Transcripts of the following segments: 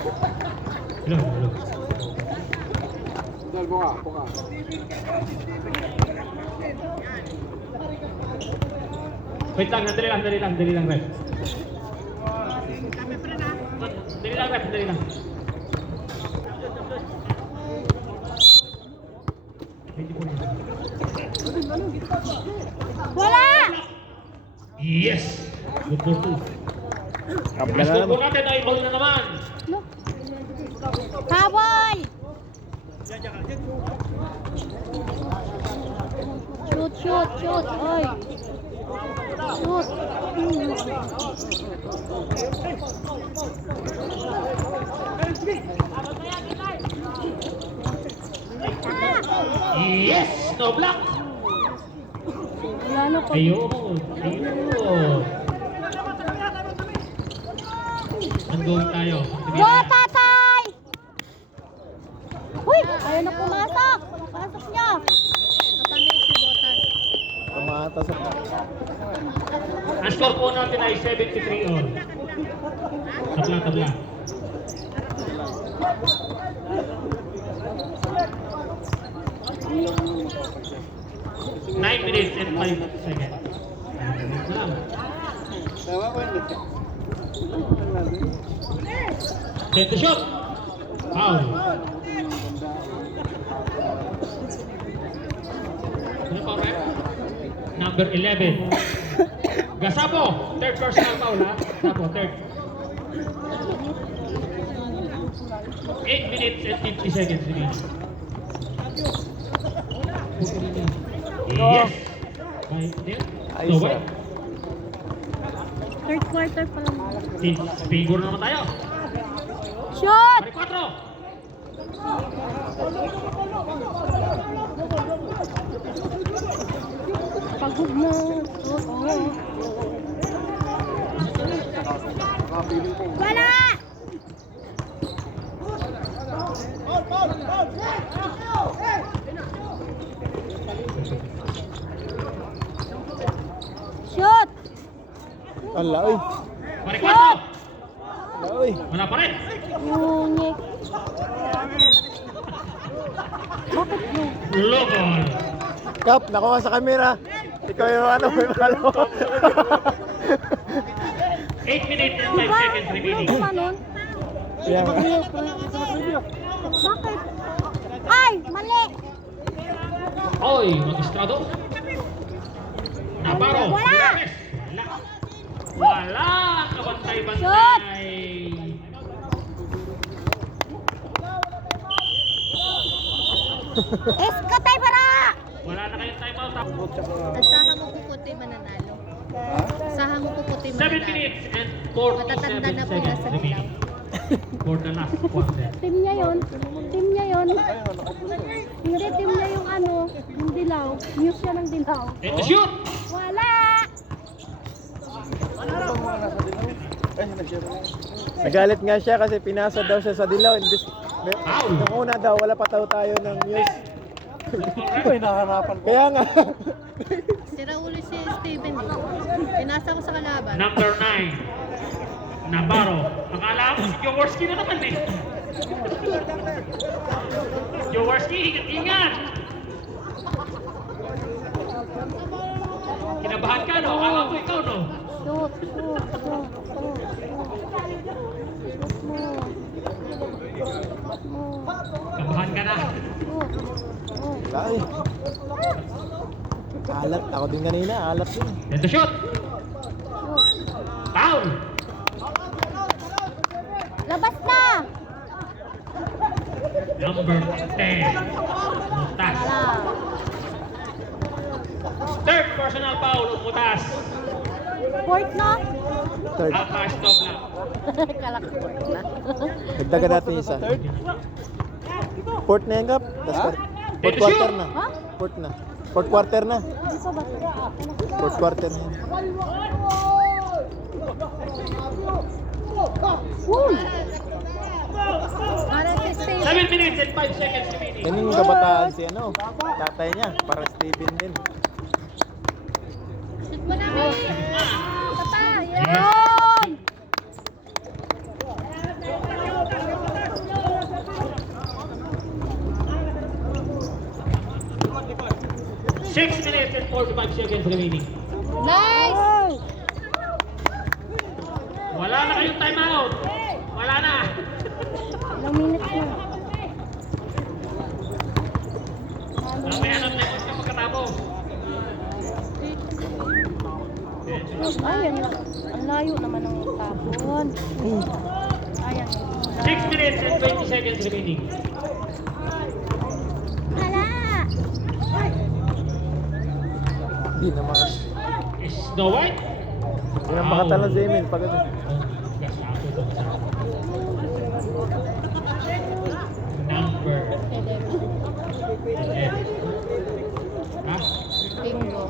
Hello. Dal, buka. Wait lang, dali lang, ref. Dali lang, ref. Wala! Yes! Good for two. Mas po natin ay ball na naman. Habol! Shoot. Oy. Shoot. Yes! No block! Wala na ko. Ayun. Ongoing tayo. Go, tatay! Uy! Ayaw na pumasok. Pasok niyo. Tumatasok na. Ang score po natin ay 73 all. Tabla. 9 minutes and 5 seconds. Tawa ko yun. Set the shot. Foul. Ano pa, ref? Number 11. Gasapo. Third personal foul, ha? Gasapo, third. 8 minutes and 50 seconds remaining. Yes! Ayos, So, sir. Third quarter pa lang. Figure naman tayo. Shoot! Pari 4. Pagod na. Wala! Shoot! Ala, oy. Pari 4. Oy. Wala pa rin. Ngunit. Bakit yun? Logol. Kap, nakuha sa camera. Ikaw yung may malo. 8 minutes and 5 Diba? seconds remaining. Yung manon? Yan. Bakit? Ay! Mali! Oy, magistrado. Navarro. Wala! Wala. Kabantay-bantay. Eskatay para! Wala na kayong timeout. Asahan mo po puti mananalo. Asahan mo po puti 7 mananalo. minutes and 47 Matatanda na po seconds nasa remaining. For the last quarter. Team niya yun. Hindi, team niya yung ano, yung dilaw. News siya ng dilaw. And to shoot! Wala! Nagalit nga siya kasi pinasa daw siya sa dilaw. Foul! Nung una daw, wala pa tayo ng news. Ito hinahanapan ko. Kaya nga. Sira ulo si Steven eh. Pinasa ko sa kalaban. Number 9. Navarro. Akala ko si Jaworski na naman eh. Jaworski, ingat! Kinabahan ka, no? Akala ko ikaw, no? Shoot. Kabahan ka na. Ay. Alat. Ako din kanina. Alat din. And to shoot! Foul! Labas na! Number 10. Mutas. Wala. Third personal foul, Mutas. Fourth na? Third. Stop na. Kala ko fourth na. Dagdagan natin isa. Fourth na yan, Kap. Fourth Ito quarter shoot! na. Ha? Fourth na. Fourth quarter na. Hindi pa ba? Fourth quarter na yan. Uy! Para kay Steven. 7 minutes and 5 seconds remaining. Yan yung kabataan si ano. Tatay niya. Para Steven din. Shoot mo namin. Papa, yan. Yun! 45 seconds remaining. Nice! Wala na kayong timeout. Wala na. Ilang minutes na. Mamaya na tayo sa pagkatapos. Ay, ang layo naman ng tapon. Ayan. 6 minutes and 20 seconds remaining. Hala! Hindi na Snow White. Hindi na makatalon si Emil pag ano. Number 11. Ha? Bingo.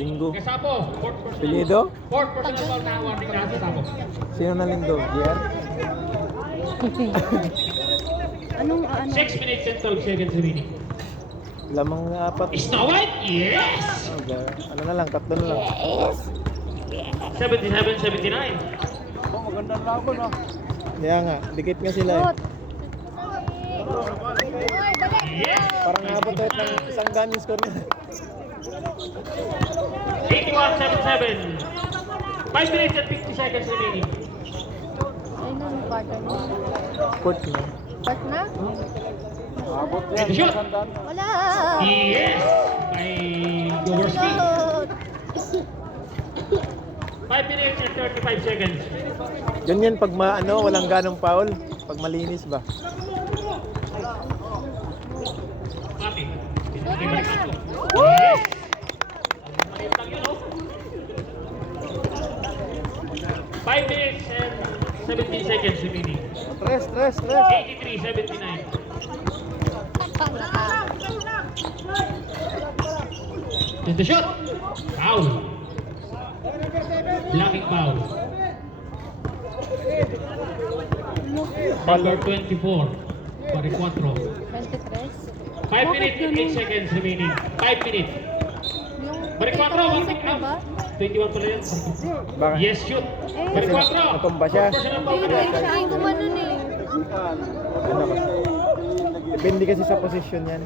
Linggo. Kasapo, fourth personal. Pilido? Fourth personal foul na warning na sa Sapo. Sino na Linggo? JR? Anong ano? 6 minutes and 12 seconds remaining. Lamang na apat. Snow White, yes! Ano na lang, tatlo na lang. 77-79. Magandang laban ah. Kaya nga, dikit nga sila eh. Shot! Yes! Parang naabot ulit ng isang gun yung score nila. 81-77. 5 minutes and 50 seconds remaining. Ay, na, may partner mo. Coach na. Part na? Abot And the shot. Wala! Yes! By Jaworski. 5 minutes and 35 seconds. Ganyan pag walang ganong foul. Pag malinis ba? Mati. Pinagibalik ako. Yes! Maliit lang yun, oh. 5 minutes and 17 seconds remaining. Tres. 83-79. And the shot. Foul. Blocking foul. Number 24. 44. 23? 5 minutes and 8 seconds remaining. 5 minutes. Yung 44. Isip na ba? 21 pala yan. Bakit? Yes, shoot. Kasi 44. natumba siya. Personal foul Hindi, na. siya ang gumanon eh. Ano kasi? Depende kasi sa posisyon yan.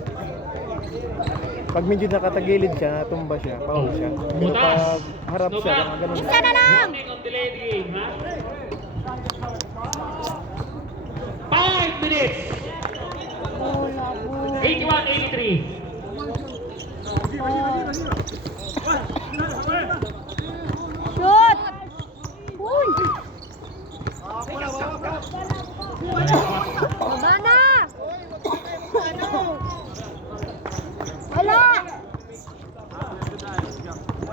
Pag medyo nakatagilid siya, natumba siya, foul siya. Pero Butas. pag harap siya, mga ganun. Isa na lang! Warning on delay the game, ha? 5 minutes. Bola, bola. 81-83. Shoot! Uy! Baba na! Wala!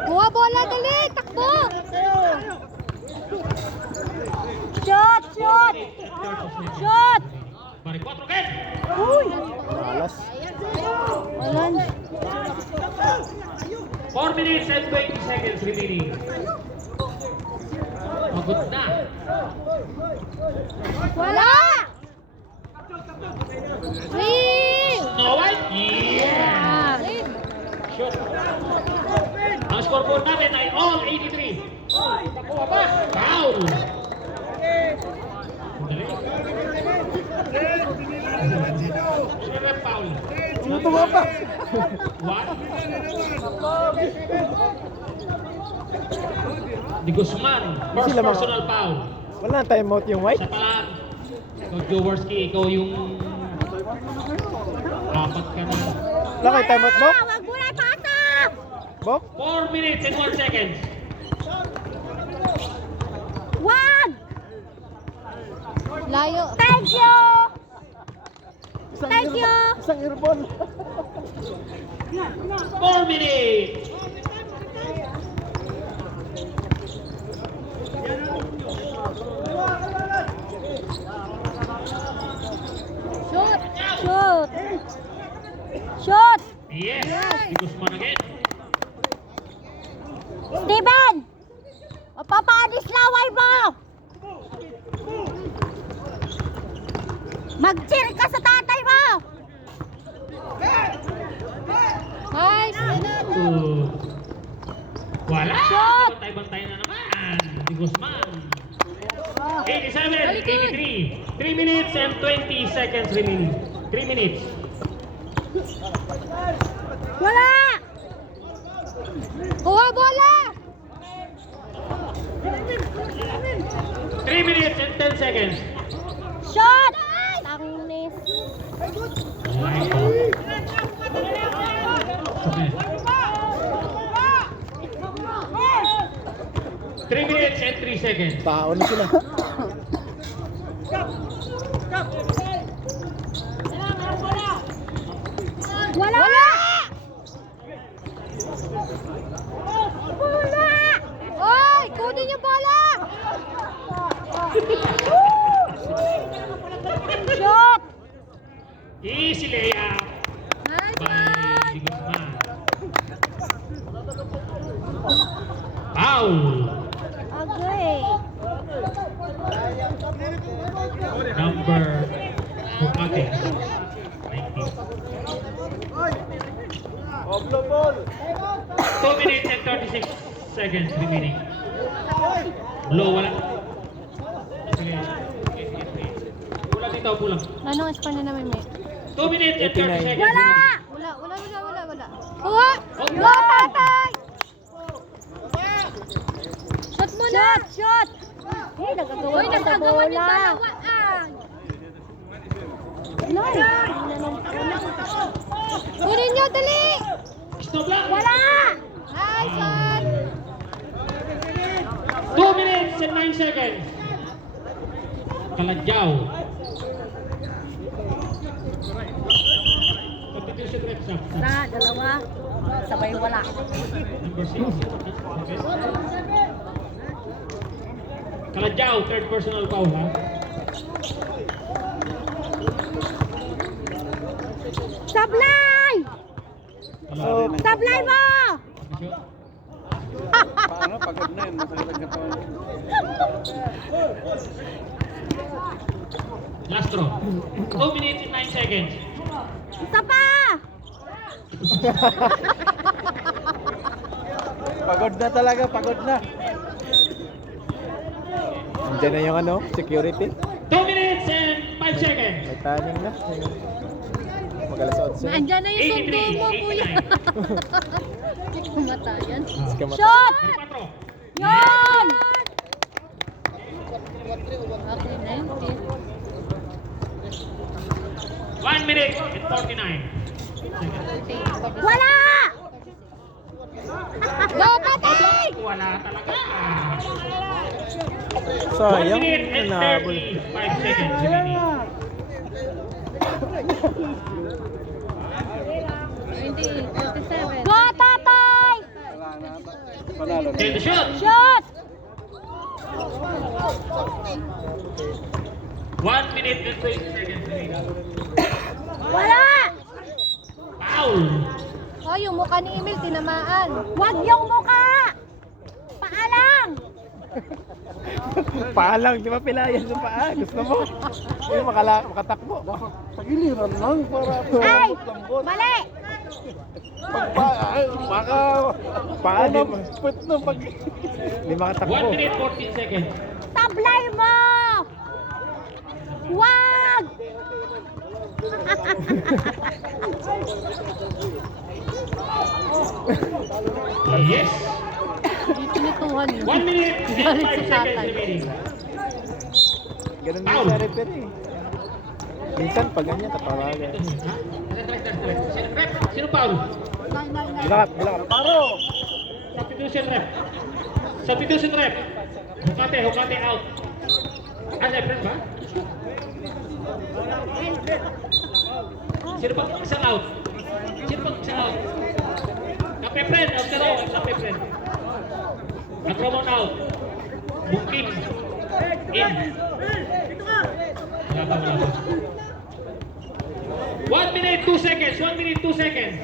Kuha bola, dali! Takbo! Shoot! Shoot! Shoot! Bari 4 again. Uy! Malas. Walan. 4 minutes and 20 seconds remaining. Pagod na. Wala! Three! Snow White. Yeah. Shoot. Ang scoreboard natin ay all 83. Nakuha pa. Foul. Dali. Sino yung foul? Tutuwa pa. What? Di Guzman. First Sila mga- personal foul. Wala na timeout yung white. Sa paan. Coach Jaworski, ikaw yung apat ka na. Wala kayo timeout, Bok? Wag mo na ipasok! Bok? 4 minutes and 1 second. Wag! Layo. Thank you! Thank you! Isang airball. 4 minutes. Shoot! Shoot! Shoot! Yes. Di Guzman again. Steven! Mapapanis laway mo! Mag-cheer ka sa tatay mo! Nice! Wala. Shot. Bantay-bantay na naman. Di Guzman. 87, 83. 3 minutes and 20 seconds remaining. 3 minutes. Wala! Kuha bola! 3 minutes and 10 seconds. Shot! Tangnis. Okay. 3 minutes and 3 seconds. Tao na sila. Wala! Bola! Oy! Kunin yung bola! Shot! Easy layup Nice by one! Guzman. Foul. Agree. Number Bukate. 2 minutes and 36 seconds remaining. Low, wala. Sige. Pulang dito, pulang. Anong score na namin, May? 2 minutes and 30 89. seconds Wala! remaining. Wala. Kuha! Go, tatay! Shot mo na! Shot! Hey, nagagawa ka sa bola. Kunin nyo, dali! Stop lang. Wala! Nice one! 2 minutes and 9 seconds. Kaladyaw. Substitution reps up. Dalawa. Sabay wala. Number 6. Okay. Kaladyaw, third personal foul, ha? Sablay! So, Sablay mo! paano? Pagod na yun. Masakit ang katawan. Last throw. 2 minutes and 9 seconds. Isa pa! Pagod na talaga, pagod na. Andiyan na yung ano, security. 2 minutes and 5 seconds. May taning na. Magalas 11. Andyan na yung sundo 83, mo, kuya. 89. Kumatayan. Kamata. Shot! 4. Yun! Okay, 90. 1 minute and 49. Wala! Go, patay! Wala talaga. Sayang. 1 minute and Nanabol. 35 seconds remaining. 47. Go, tatay! Panalo na. And the shot. Shot! 1 minute and 20 seconds remaining. Wala! Foul. Oh, yung mukha ni Emil tinamaan. Wag yung mukha! Paalang! Paalang, di ba pilayan sa paa? Gusto mo? Hindi makatakbo. Pagiliran lang para Ay! Mali! Baka paa di mo. Put na pag di 1 makatakbo. minute 14 seconds. Tablay mo! Wag! Yes. Pinituhan yun. 1 minute and Galit 5 si seconds tatay. remaining. Ganun din sa referee. Minsan pag ganyan tatawagan. Sino foul? Bilakap. Paro! Substitution rep. Substitution rep. Hukate out. Friend ba? Sino pag isang out? Kape-friend, kape-friend. Nag-promote out. Booking. In. Wala pa. 1 minute, 2 seconds. 1 minute, 2 seconds.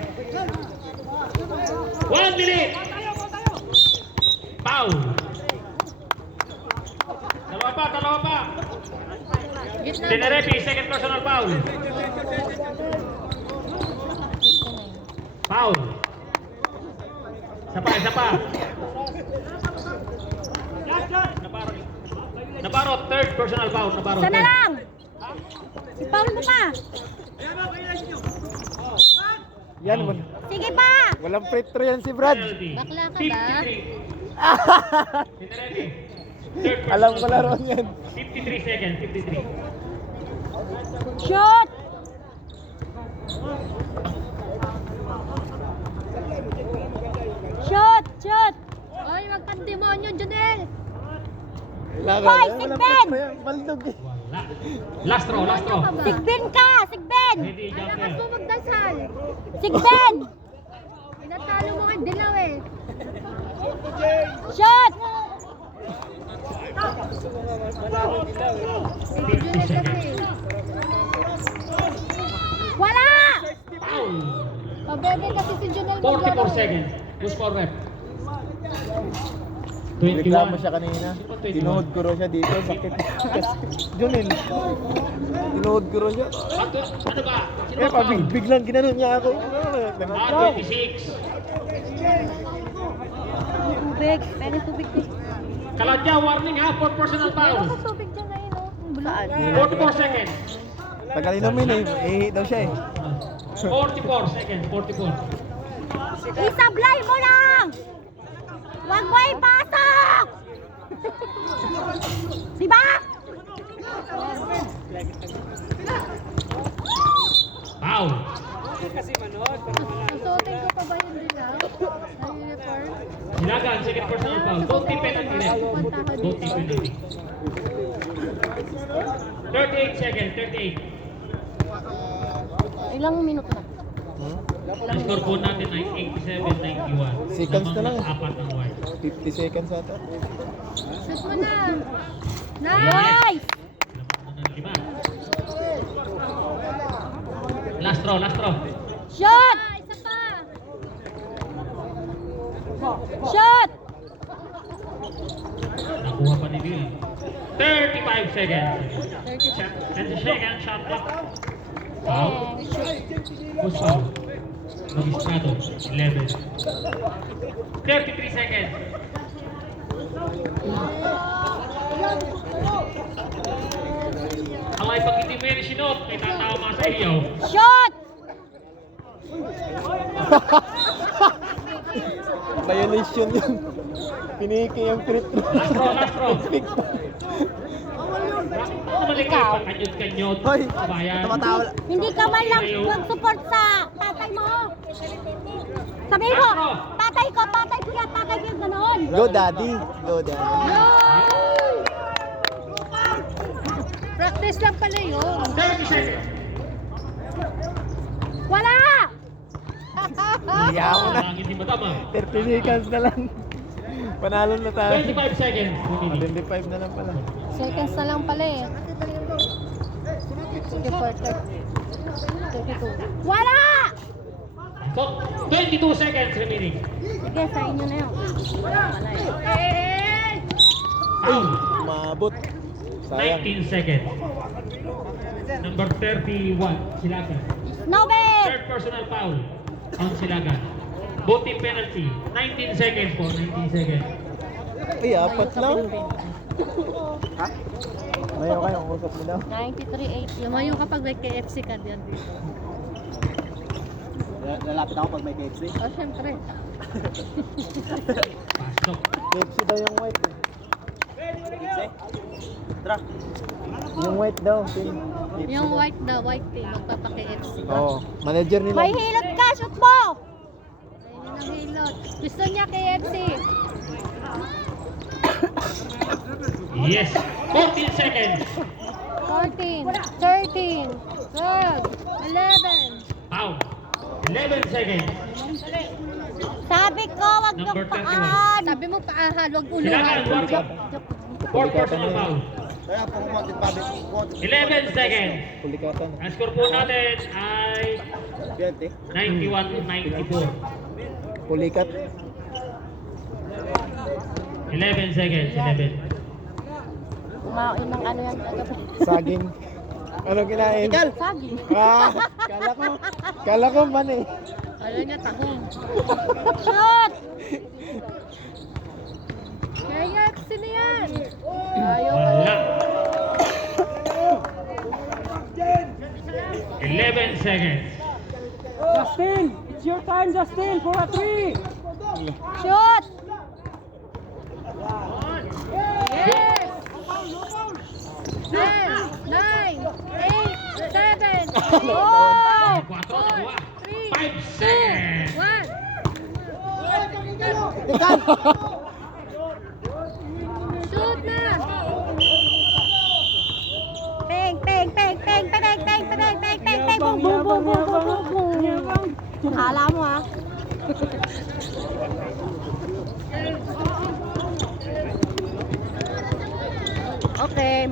1 minute. Foul. Dalawa pa. Tenerepi, second personal foul. Foul. Isa pa. Nabarro, third personal foul. Nabarro. Sana lang! Ipaul mo pa! Yan mo. Sige pa! Walang free throw yan si Brad. Penalty. Bakla ka ba? 53. Pinarete. Third Alam ko personal laro foul. yan. 53 seconds, 53. Shoot! Shoot! Shoot! Oy, magpandemonyo, Junel! Kailangan Hoy, yan. si Walang Ben! free throw yan. Baldog eh. Wala. Last throw, last throw. Ka ba? Sigbin ka! Sigbin! Ready, Ay, lakas jumper. mo magdasal! Sigbin! Pinatalo mo ang dilaw eh! Shoot! Si Junel kasi. Wala! Foul. Pabebe kasi si Junel 44 seconds. Who's forward? 21. Reklamo siya kanina. Tinuhod ko raw siya dito. Sakit. Junel. Tinuhod ko raw siya. Ano ba? Sino Eh, ba foul? biglang ginanon niya ako. 26. Tubig. Pwede tubig din. Kaladya, warning ha for personal foul. Tubig dyan ngayon, no? Bulaan. 44 seconds. Tagal inumin eh. Ihi daw siya eh. 44 seconds, 44. Isablay mo lang! Huwag mo ipasok! Diba? Foul. Susuotin ko pa ba yung dilaw? Ang uniform? Silagan, second personal foul. Don't be penalty rin. Don't be penalty. 38 seconds, 38. Ilang minuto na? Ang score po natin ay 87-91. Seconds na lang. Lamang apat ng white. 50 seconds ata. Shoot mo na! Nice! Lamang ng lima. Last throw, last throw. Shoot! Ah, isa pa! Shoot! Nakuha pa ni Bill. 35 seconds. 10 seconds, shot clock. Foul. Who's foul? Magistrado, 11. 33 seconds. Alay, pag hindi mo yan sinot, may tatama sa iyo. Shoot! Violation yun. Piniki yung free throw. Last throw, last throw. Ano maligay pa kanyot-kanyot? Hoy, Kabayan. tumatawa. Hindi ka man lang mag-support sa tatay mo. Sabi mo, tatay ko yan, gano'n. Go daddy. Go daddy. Practice lang pala yun. 30 seconds. Wala! Iya mo na. Ang hindi madama. 30 seconds na lang. Panalo na tayo. 25 seconds. 25 na lang pala. Seconds na lang pala eh. Sige, 32. Wala! So, 22 seconds remaining. Sige, sa inyo na yun. Foul. Umabot. Sayang. 19 seconds. Number 31, Silagan. Snowball! Third personal foul on Silagan. Both team penalty. 19 seconds po, 19 seconds. Ay, apat lang. Mayo kayo, usap mo daw. 93-8. Lumayo kapag may KFC ka din. Lalapit ako pag may KFC. Oh, syempre. Pasok. KFC daw yung white eh. Tara. Yung white daw. Yung white na white team, magpapa-KFC. Oo. Manager nila. May hilot ka, shoot mo! Ayun ang hilot. Gusto niya KFC. Yes. 14 seconds. 14, 13, 12, 11. Foul. 11 seconds. Sabi ko, wag niyong Number 31. paan. Sabi mo paahal, wag Silagan, uluhan. fourth. Fourth personal foul. 11 seconds. Pulikatan. Ang score po natin ay 91-94. Pulikat. 11 seconds. 11. Kumain ng ano yan kagabi. Saging. Ano kinain? Saging. Ah, kala ko man eh. Alam niya, tahong. Shoot! KFC na yan. Wala. 11 seconds. Justin, it's your time, Justin, for a 3. Shoot! Yes! 10, 9, 8, 7, Oh! 4, 3, 5, 6. 1. Shoot na! Peng, peng, peng, peng, peng, peng, peng, peng, peng, peng, peng, boom, boom, boom, boom, boom, boom, boom. Akala mo ah. Okay.